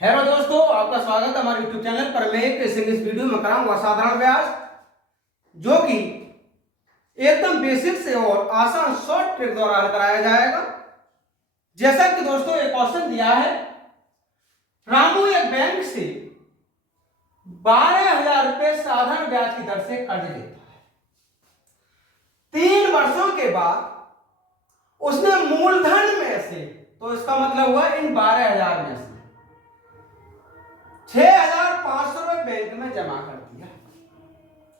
Hello दोस्तों, आपका स्वागत है हमारे YouTube चैनल पर। मैं एक इस वीडियो में कराऊंगा साधारण ब्याज, जो कि एकदम बेसिक से और आसान शॉर्ट ट्रिक द्वारा हल कराया जाएगा। जैसा कि दोस्तों एक क्वेश्चन दिया है, रामू एक बैंक से 12,000 रुपए साधारण ब्याज की दर से कर्ज लेता है। 3 वर्षों के बाद उसने मूलधन में से, तो इसका मतलब हुआ इन 12,000 में से 6,500 रुपए बैंक में जमा कर दिया।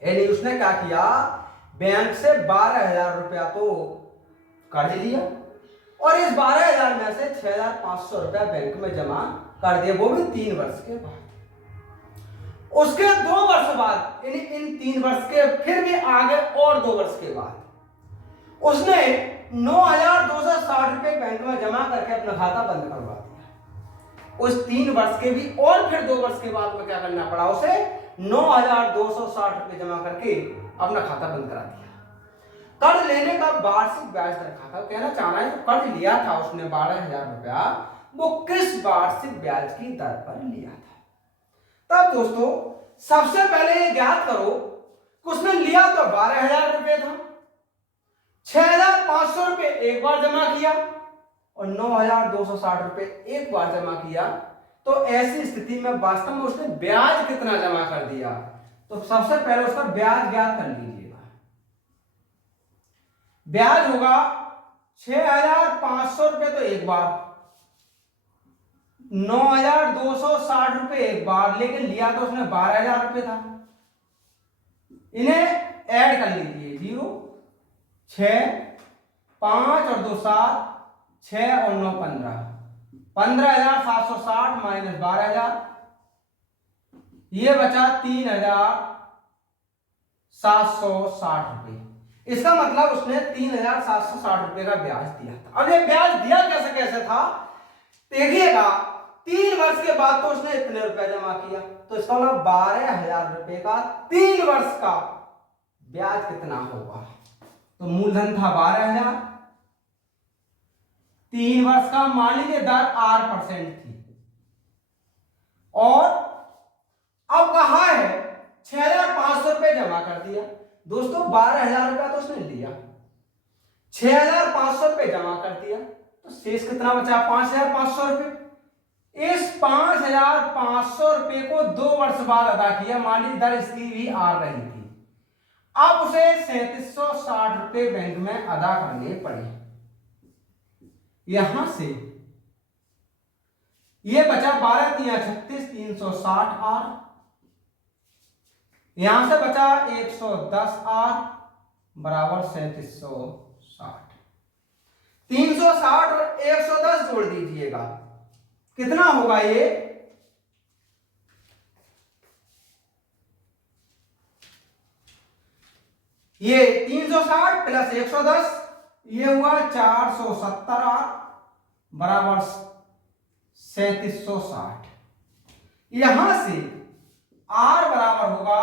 यानी उसने क्या किया, बैंक से 12,000 रुपया तो कर्ज लिया और इस 12,000 में से 6,500 रुपया बैंक में जमा कर दिया, वो भी 3 वर्ष के बाद। उसके 2 वर्ष बाद, यानी इन 3 वर्ष के फिर भी आगे और 2 वर्ष के बाद उसने 9,260 रुपए बैंक में जमा करके अपना खाता बंद करवा दिया। उस 3 वर्ष के भी और फिर 2 वर्ष के बाद में क्या करना पड़ा, उसे 9,260 रुपए जमा करके अपना खाता बंद करा दिया। कर्ज लेने का वार्षिक ब्याज दर रखा था। कहना चाह रहा है जो कर्ज लिया था उसने 12,000 रुपया, वो किस वार्षिक ब्याज की दर पर लिया था। तब दोस्तों सबसे पहले ये ज्ञात करो कि उसने लिया तो 12,000 रुपए था, 6,500 रुपए एक बार जमा किया और 9,260 रुपए एक बार जमा किया। तो ऐसी स्थिति में वास्तव में उसने ब्याज कितना जमा कर दिया, तो सबसे पहले उसका ब्याज ज्ञात कर लीजिएगा। ब्याज होगा 6,500 रुपए तो एक बार, 9,260 रुपए एक बार, लेकिन लिया तो उसने 12,000 रुपए था। इन्हें ऐड कर लीजिए, 0 6 5 और 2 7, 6 और 9 15, 15,760 माइनस 12,000, ये बचा 3,760 रुपए। इसका मतलब उसने 3,760 रुपए का ब्याज दिया था। अब ये ब्याज दिया कैसे था, देखिएगा 3 वर्ष के बाद तो उसने इतने रुपए जमा किया, तो इसका मतलब 12,000 रुपए का 3 वर्ष का ब्याज कितना होगा। तो मूलधन था 12,000, 3 वर्ष का मान लीजिए दर 8% थी, और अब कहा है 6,500 रुपए जमा कर दिया। दोस्तों 12,000 रुपया तो उसने लिया, 6,500 रुपए जमा कर दिया, तो शेष कितना बचा, 5,500 रुपए। इस 5,500 रुपए को 2 वर्ष बाद अदा किया, मान लीजिए दर इसकी भी आ रही थी। अब उसे 3,760 रुपए बैंक में अदा करने पड़े। यहां से ये बचा 12 3 36, 360 आर, यहां से बचा 110 आर बराबर 3,760। 360 और 110 जोड़ दीजिएगा, कितना होगा ये 360 प्लस 110, ये हुआ 470 आर बराबर 3,760। यहां से आर बराबर होगा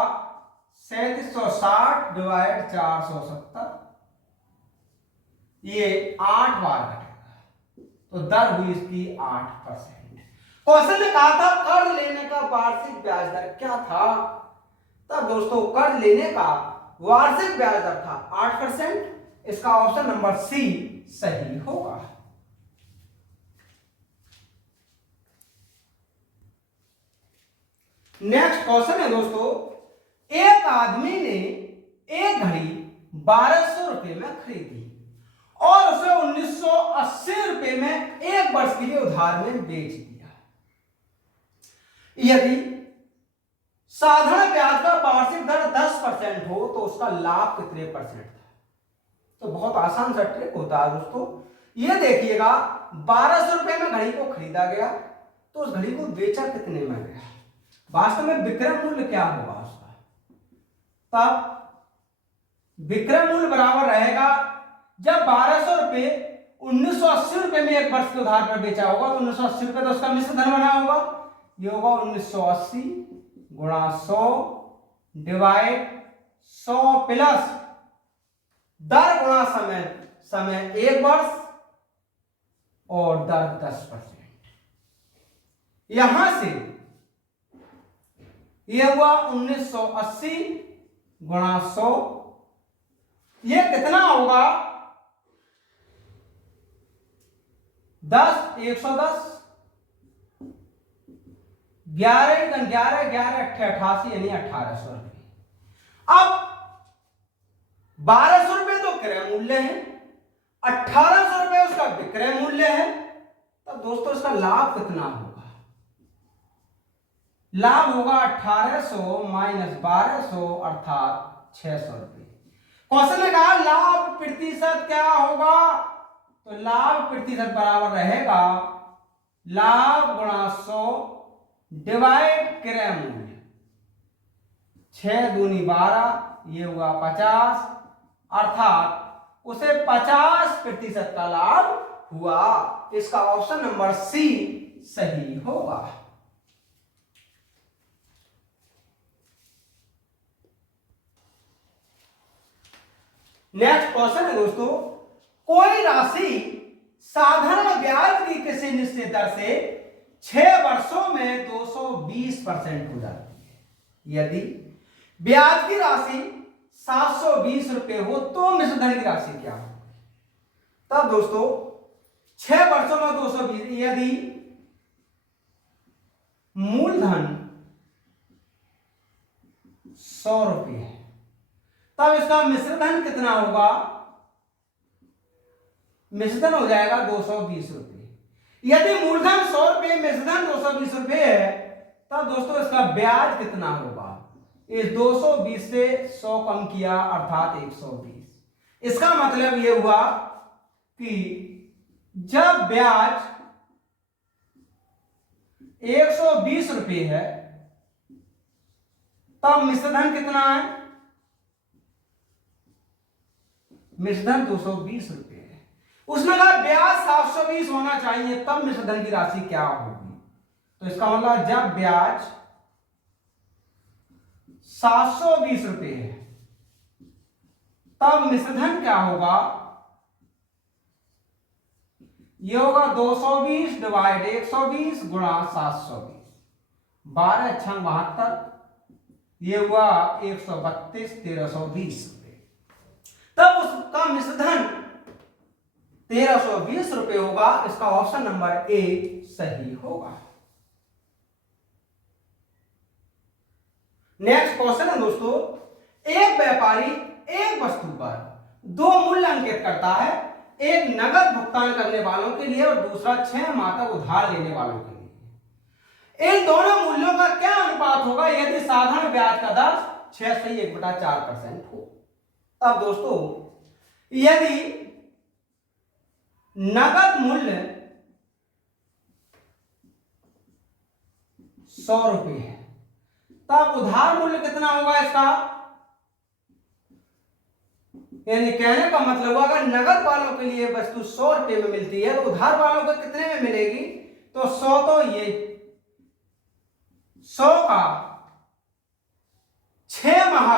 3,760 डिवाइड 470, ये 8 बार घटेगा, तो दर हुई इसकी 8%। क्वेश्चन ने कहा था कर्ज लेने का वार्षिक ब्याज दर क्या था, तब दोस्तों कर्ज लेने का वार्षिक ब्याज दर था 8%। इसका ऑप्शन नंबर सी सही होगा। नेक्स्ट क्वेश्चन है दोस्तों, एक आदमी ने एक घड़ी 1,200 रुपए में खरीदी और उसे 1,980 रुपए में 1 वर्ष के लिए उधार में बेच दिया। यदि साधारण ब्याज का वार्षिक दर 10% हो तो उसका लाभ कितने परसेंट था। तो बहुत आसान सा ट्रिक होता है दोस्तों। ये देखिएगा 1,200 रुपए में घड़ी को खरीदा गया, तो उस घड़ी को बेचा कितने में गया, वास्तव में विक्रय मूल्य क्या होगा उसका। तब विक्रय मूल्य बराबर रहेगा, जब 1,200 रुपए 1,980 रुपए में 1 वर्ष के उधार पर बेचा होगा, तो 1,980 रुपए तो उसका मिश्र धन बना होगा। ये होगा 1,980 गुणा 100 डिवाइड 100 प्लस दर गुणा समय, समय 1 वर्ष और दर 10%। यहां से ये हुआ 1980 गुणा 100, ये कितना होगा 10, 110, 11 11 11 88 यानी 1800 रुपये। अब 1200 रुपये तो क्रय मूल्य है, 1800 रुपये उसका विक्रय मूल्य है, तब दोस्तों इसका लाभ कितना होगा? लाभ होगा 1800 माइनस 1200 अर्थात 600 रुपये। क्वेश्चन ने कहा लाभ प्रतिशत क्या होगा, तो लाभ प्रतिशत बराबर रहेगा लाभ गुणा 100 डिवाइड क्रय मूल्य, 6 दूनी 12, ये हुआ 50, अर्थात उसे 50% का लाभ हुआ। इसका ऑप्शन नंबर सी सही होगा। नेक्स्ट क्वेश्चन है दोस्तों, कोई राशि साधारण ब्याज की किसी निश्चित दर से 6 वर्षों में 220% हो जाती है। यदि ब्याज की राशि 720 रुपए हो तो मिश्र धन की राशि क्या हो? तब दोस्तों 6 वर्षों में 220, यदि मूलधन 100 रुपये है तब इसका मिश्र धन कितना होगा? मिश्र धन हो जाएगा 220 रुपये। यदि मूलधन 100 रुपये, मिश्र धन 220 रुपये है, तब दोस्तों इसका ब्याज कितना होगा? इस 220 से 100 कम किया अर्थात 120। इसका मतलब यह हुआ कि जब ब्याज 120 रुपये है तब मिश्र धन कितना है? मिश्र धन 220 रुपये है। उसने कहा ब्याज 720 होना चाहिए तब मिश्र धन की राशि क्या होगी? तो इसका मतलब जब ब्याज 720 रुपये है तब मिश्र धन क्या होगा? यह होगा 220 डिवाइड 120 गुणा 720, 12 6 72, ये हुआ 132 1320 रुपये। तब उसका मिश्र धन 1320 रुपये होगा। इसका ऑप्शन नंबर ए सही होगा। नेक्स्ट क्वेश्चन है दोस्तों, एक व्यापारी एक वस्तु पर 2 मूल्य अंकित करता है, एक नगद भुगतान करने वालों के लिए और दूसरा 6 माह तक उधार लेने वालों के लिए। इन दोनों मूल्यों का क्या अनुपात होगा यदि साधारण ब्याज का दर 6 से 1/4% हो? तब दोस्तों यदि नगद मूल्य 100 रुपये है तब उधार मूल्य कितना होगा इसका? यानी कहने का मतलब अगर नगद वालों के लिए वस्तु 100 रुपये में मिलती है तो उधार वालों को कितने में मिलेगी? तो 100, तो ये 100 का 6 माह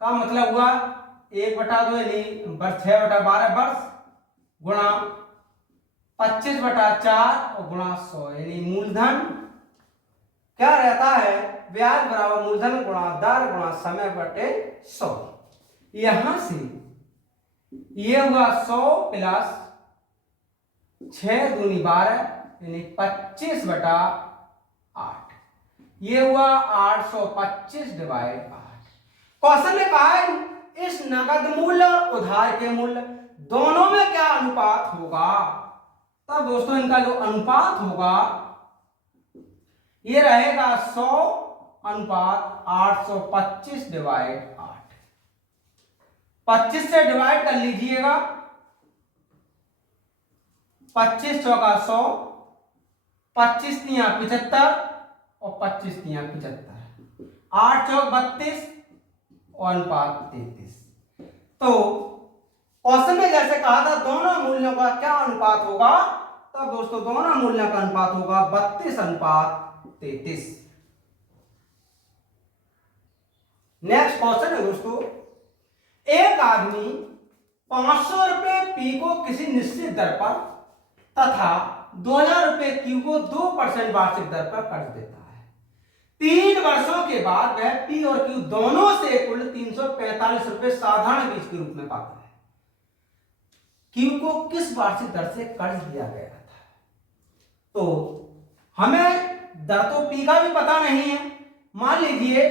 का मतलब हुआ 1/2 यानी 6/12 वर्ष गुणा 25/4 और गुणा 100, यानी मूलधन क्या रहता है? ब्याज बराबर मूलधन गुणा दर गुणा समय बटे 100। यहां से ये हुआ 100 प्लस 6 दूनी 12 यानी 25/8, ये हुआ 825 डिवाइड 8। क्वेश्चन ने कहा है इस नगद मूल्य और उधार के मूल्य दोनों में क्या अनुपात होगा? तब दोस्तों इनका जो अनुपात होगा ये रहेगा 100 अनुपात 825 डिवाइड 8। 25 से डिवाइड कर लीजिएगा, 25 चौका 100, 25 तिया 75 और 25 तिया 75, 8 चौक 32 और अनुपात 33। तो क्वेश्चन में जैसे कहा था दोनों मूल्यों का क्या अनुपात होगा, तब दोस्तों दोनों मूल्यों का अनुपात होगा 32:33। नेक्स्ट क्वेश्चन है दोस्तों, एक आदमी 500 रुपए पी को किसी निश्चित दर पर तथा ₹2000 क्यू को 2% वार्षिक दर पर कर्ज देता है। 3 वर्षों के बाद वह पी और क्यू दोनों से कुल ₹345 साधारण बीज के रूप में पाता है। क्यू को किस वार्षिक दर से कर्ज दिया गया था? तो हमें दर तो पी का भी पता नहीं है। मान लीजिए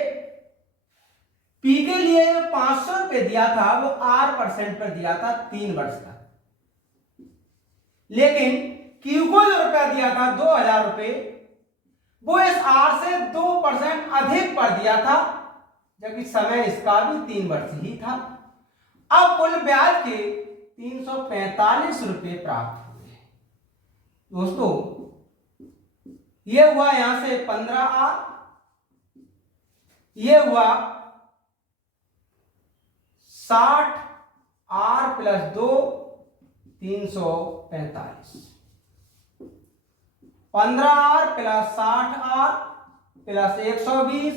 पी के लिए ₹500 दिया था, वो R% पर दिया था 3 वर्ष का। लेकिन क्यू को जो रुपया दिया था ₹2000, वो इस R से 2% अधिक पर दिया था, जबकि समय इसका भी 3 वर्ष ही था। अब कुल ब्याज के ₹345 प्राप्त हुए। दोस्तों ये हुआ यहां से 15R, ये हुआ 60R + 2 345, 15R + 60R + 120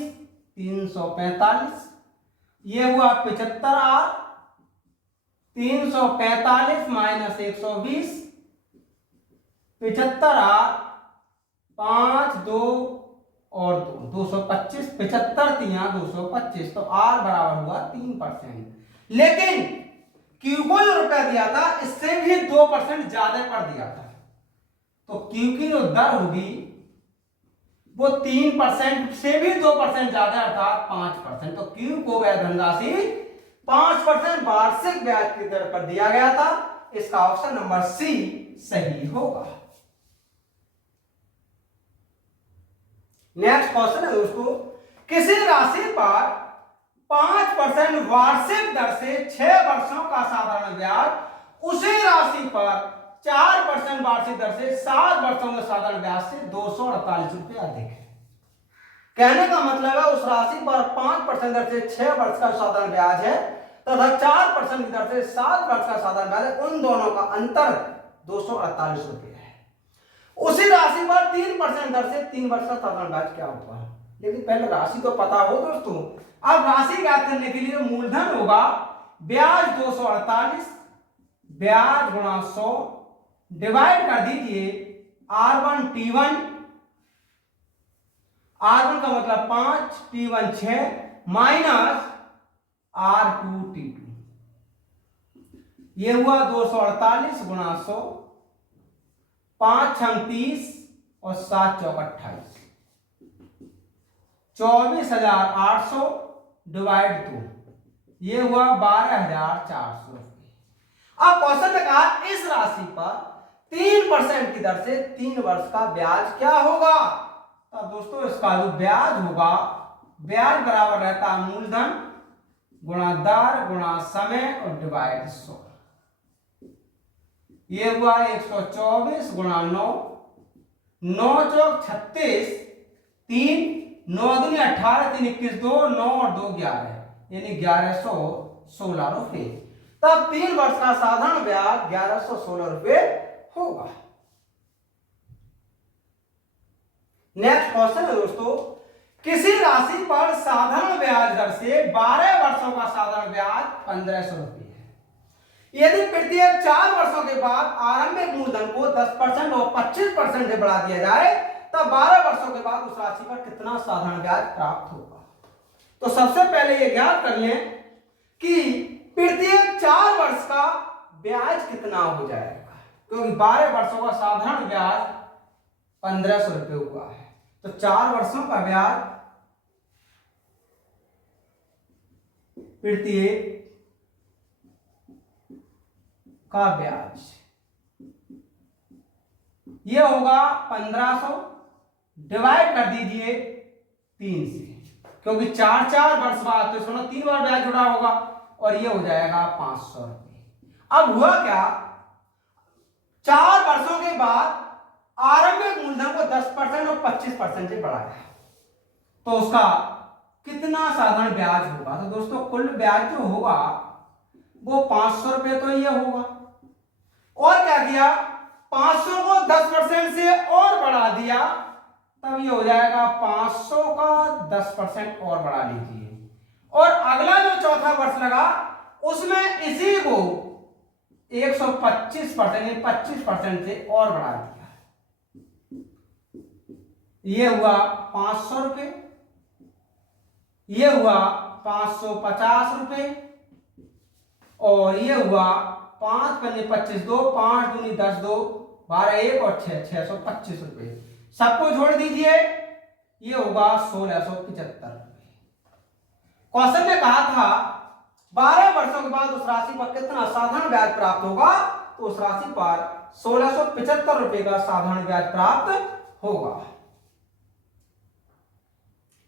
345, ये हुआ 75R, 345 - 120 75R, 5 2 और 2 225, 75 तिया 225, तो R बराबर हुआ 3%। लेकिन क्यू को जो रुपया दिया था इससे भी 2% ज्यादा कर दिया था, तो क्यू की जो दर होगी वो 3% से भी 2% ज्यादा अर्थात 5%। तो क्यू को वह धनराशि 5% वार्षिक ब्याज की दर पर दिया गया था। इसका ऑप्शन नंबर सी सही होगा। नेक्स्ट क्वेश्चन है दोस्तों, किसी राशि पर 5% वार्षिक दर से 6 वर्षों का साधारण ब्याज उसी राशि पर 4% वार्षिक दर से 7 वर्षों के साधारण ब्याज से ₹248 अधिक है। कहने का मतलब है उस राशि पर 5% दर से 6 वर्ष का साधारण ब्याज है तथा 4% की दर से 7 वर्ष का साधारण ब्याज है, उन दोनों का अंतर ₹248 है। उसी राशि पर 3% दर से 3 वर्ष का साधारण ब्याज क्या होगा? लेकिन पहले राशि तो पता हो दोस्तों। अब राशि ज्ञात करने के लिए मूलधन होगा ब्याज 248, ब्याज गुणा 100, डिवाइड कर दीजिए R1 T1, R1 का मतलब 5, T1 6 माइनस R2 T2, ये हुआ 248 गुणा 100, 5 6 30 और 7 चौक 28, 24,800 डिवाइड 2, ये हुआ 12,400 रुपये। अब क्वेश्चन ने कहा इस राशि पर 3% की दर से 3 वर्ष का ब्याज क्या होगा? तो दोस्तों इसका जो ब्याज होगा, ब्याज बराबर रहता है मूलधन गुणा दर गुणा समय और डिवाइड 100, ये हुआ 124 गुणा 9, 9 चौक 36, 3 9 दूनी 18, 3 21 2, 9 और 2 11, यानी 1116 रुपये। तब 3 वर्ष का साधारण ब्याज 1116 रुपये होगा। नेक्स्ट क्वेश्चन है दोस्तों, किसी राशि पर साधारण ब्याज दर से 12 वर्षों का साधारण ब्याज 1500 रुपये है। यदि प्रत्येक 4 वर्षों के बाद आरंभिक मूलधन को 10% और 25% से बढ़ा दिया जाए तब 12 वर्षों के बाद उस राशि पर कितना साधारण ब्याज प्राप्त होगा? तो सबसे पहले ये ज्ञात कर लें कि प्रत्येक 4 वर्ष का ब्याज कितना हो जाएगा, क्योंकि 12 वर्षों का साधारण ब्याज 1500 रुपये हुआ है, तो 4 वर्षों का ब्याज प्रत्येक का ब्याज ये होगा 1500, डिवाइड कर दीजिए 3 से, क्योंकि 4 वर्ष बाद तो इसमें 3 बार ब्याज जुड़ा होगा और ये हो जाएगा 500 रुपये। अब हुआ क्या, 4 वर्षों के बाद आरंभिक मूलधन को 10% और 25% से बढ़ाया, तो उसका कितना साधारण ब्याज होगा? तो दोस्तों कुल ब्याज जो होगा वो 500 रुपये तो ये होगा, और क्या किया 500 को 10% से और बढ़ा दिया, तब ये हो जाएगा 500 का 10% और बढ़ा लीजिए, और अगला जो चौथा वर्ष लगा उसमें इसी को 125% 25% से और बढ़ा दिया, ये हुआ 500 रुपये, ये हुआ 550 रुपये, और ये हुआ 5 पन्ने 25, 2 5 दूनी 10, 2 12 1 और 6 625 रुपये। सबको जोड़ दीजिए, ये होगा 1675 रुपये। क्वेश्चन ने कहा था 12 वर्षों के बाद उस राशि पर कितना साधारण ब्याज प्राप्त होगा, तो उस राशि पर 1675 रुपये का साधारण ब्याज प्राप्त होगा।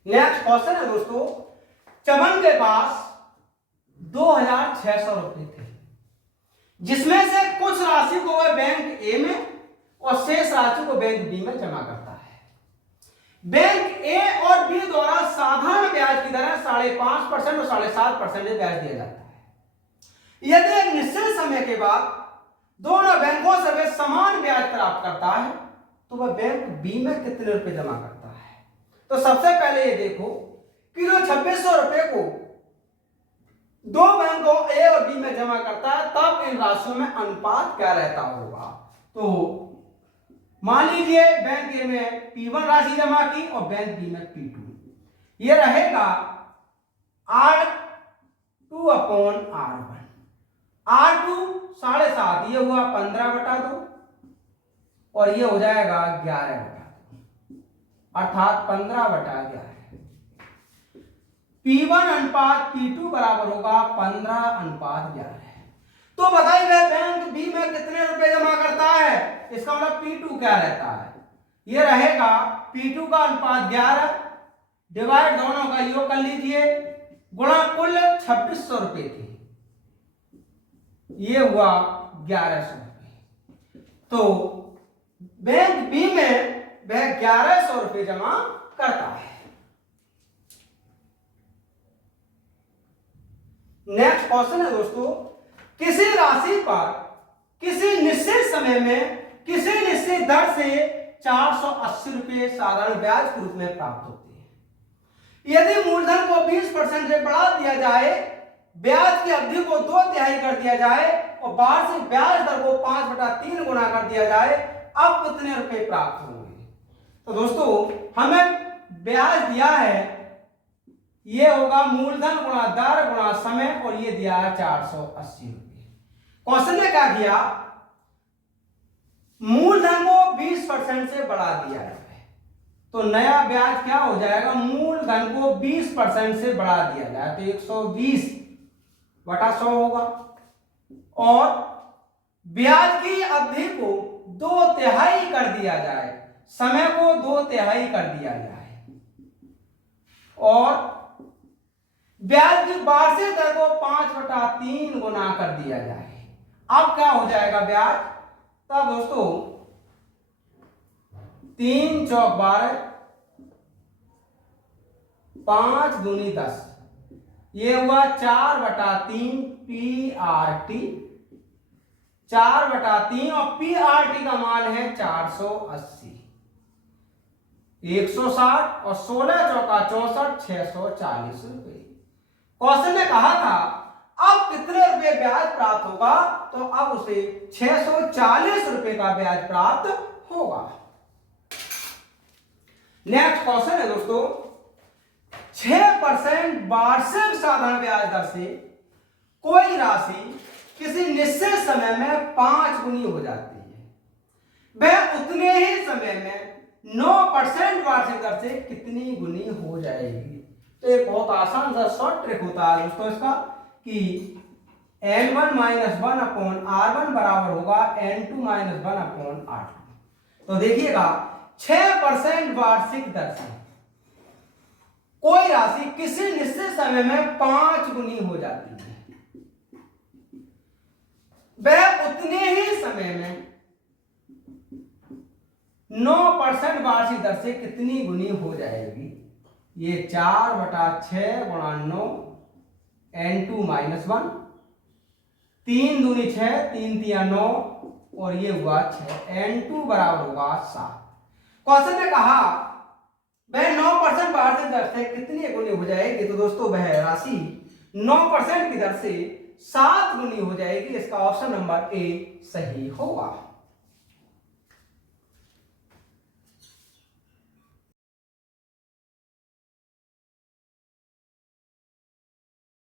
नेक्स्ट क्वेश्चन है दोस्तों, चमन के पास 2600 रुपये थे, जिसमें से कुछ राशि को वह बैंक ए में और शेष राशि को बैंक बी में जमा करता है। बैंक ए और बी द्वारा साधारण ब्याज की दर 5.5% और 7.5% ब्याज दिया जाता है। यदि एक निश्चित समय के बाद दोनों बैंकों से वे समान ब्याज प्राप्त करता है, तो वह बैंक बी में कितने रुपए जमा करता है। तो सबसे पहले ये देखो कि जो 2600 रुपए को दो बैंकों ए और बी में जमा करता है, तब इन राशियों में अनुपात क्या रहता होगा। तो मान लीजिए बैंक ए में P1 राशि जमा की और बैंक बी में P2, ये रहेगा R2 अपॉन R1। R2 7.5, ये हुआ 15/2 और ये हो जाएगा 11/2, अर्थात 15/11। P1 अनुपात P2 बराबर होगा 15:11। तो बताइए बैंक बी में कितने रुपए जमा करता है, इसका मतलब P2 क्या रहता है। ये रहेगा P2 का अनुपात 11, डिवाइड दोनों का योग कर लीजिए, गुणा कुल 2600 रुपए थे, ये हुआ 1100 रुपए। तो बैंक बी में वह 1100 रुपए जमा करता है। नेक्स्ट क्वेश्चन है दोस्तों, किसी राशि पर किसी निश्चित समय में किसी निश्चित दर से 480 रुपए साधारण ब्याज के रूप में प्राप्त होते हैं। यदि मूलधन को 20% से बढ़ा दिया जाए, ब्याज की अवधि को 2/3 कर दिया जाए और वार्षिक ब्याज दर को 5/3 गुना कर दिया जाए, अब कितने रुपए प्राप्त होंगे। तो दोस्तों हमें ब्याज दिया है, ये होगा मूलधन गुणा दर गुणा समय, और ये दिया है 480 रुपए। क्वेश्चन ने क्या किया, मूलधन को 20% से बढ़ा दिया है, तो नया ब्याज क्या हो जाएगा, मूलधन को 20% से बढ़ा दिया जाए तो 120/100 होगा, और ब्याज की अवधि को 2/3 कर दिया जाए, समय को 2/3 कर दिया जाए, और ब्याज की वार्षिक दर को 5/3 गुना कर दिया जाए। अब क्या हो जाएगा ब्याज, तब दोस्तों 3 चौक 12, 5 दूनी 10, ये हुआ 4/3 PRT, 4/3, और PRT का मान है 480, 160 और 16 चौका 64, 640 रुपए। क्वेश्चन ने कहा था अब कितने रुपए ब्याज प्राप्त होगा, तो अब उसे 640 रुपए का ब्याज प्राप्त होगा। नेक्स्ट क्वेश्चन है दोस्तों, 6% वार्षिक साधारण ब्याज दर से कोई राशि किसी निश्चित समय में 5 गुनी हो जाती है, वह उतने ही समय में 9% वार्षिक दर से कितनी गुनी हो जाएगी। तो एक बहुत आसान सा शॉर्ट ट्रिक होता है दोस्तों इसका, कि N1 - 1 अपॉन R1 बराबर होगा N2 - 1 अपॉन R2। तो देखिएगा 6% वार्षिक दर से कोई राशि किसी निश्चित समय में 5 गुनी हो जाती है, वह उतने ही समय में 9% वार्षिक दर से कितनी गुनी हो जाएगी। ये 4/6 गुणा 9 N2 - 1, 3 दूनी 6, 3 तिया 9, और ये हुआ 6, N2 बराबर होगा 7। क्वेश्चन ने कहा वह 9% वार्षिक दर से कितनी गुनी हो जाएगी, तो दोस्तों वह राशि 9% की दर से 7 गुनी हो जाएगी। इसका ऑप्शन नंबर ए सही होगा।